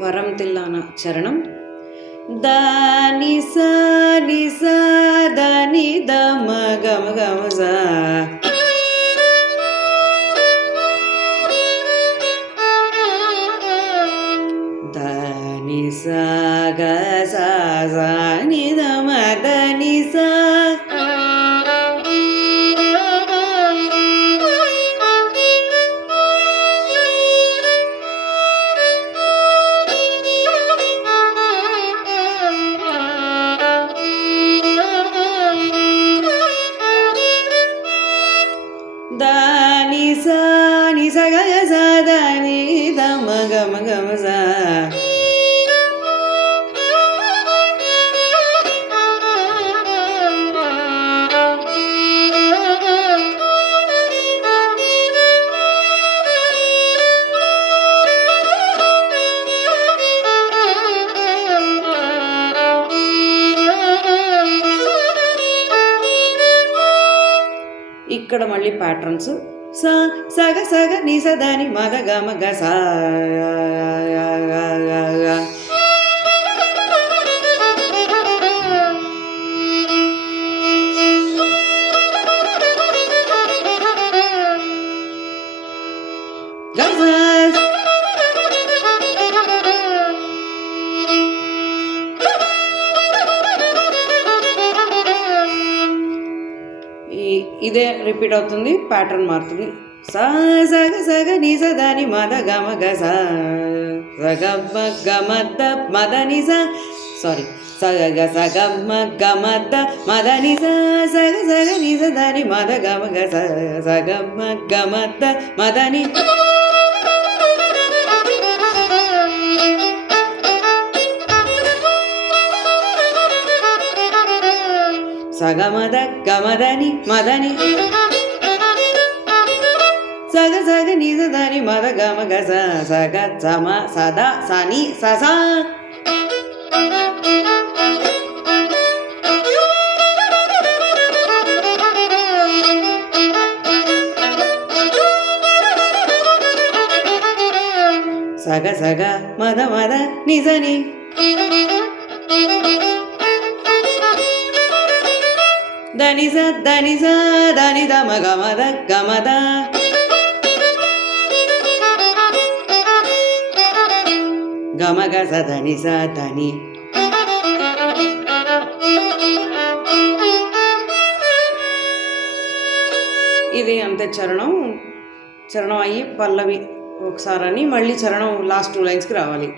వరం తిల్లాన చరణం. దాని సా ని సా దని ద మ గమ గమ సా. దని సా గ సా సా ని ద మ దని సా. దాని సా ని స గ సా దని ద మ గమ గమ సా. ఇక్కడ మళ్ళీ ప్యాటర్న్స్ సా సగ సగ ని సదని మగ గమ గ సా. ఇదే రిపీట్ అవుతుంది, ప్యాటర్న్ మారుతుంది. సా సగ సగ ని సదని మద గమ గ సా సగ మ గమ ద మద ని సా. సారీ, సగ గ సగ మ గమ ద మద ని సా సగ సగ ని సదని మద గమ గ సా సగ మ గమ ద మద ని. సగ మద గమదని మదని సగ సగ ని సదని మద గమ గ స సగ సమ సద సని సస. సగ సగ మద మద నిజని దని స దని స దని ద మ గమ ద గమ ద. గమ గ స దని స దని. ఇది అంతే చరణం. చరణం అయ్యి పల్లవి ఒకసారి అని మళ్ళీ చరణం లాస్ట్ 2 లైన్స్కి రావాలి.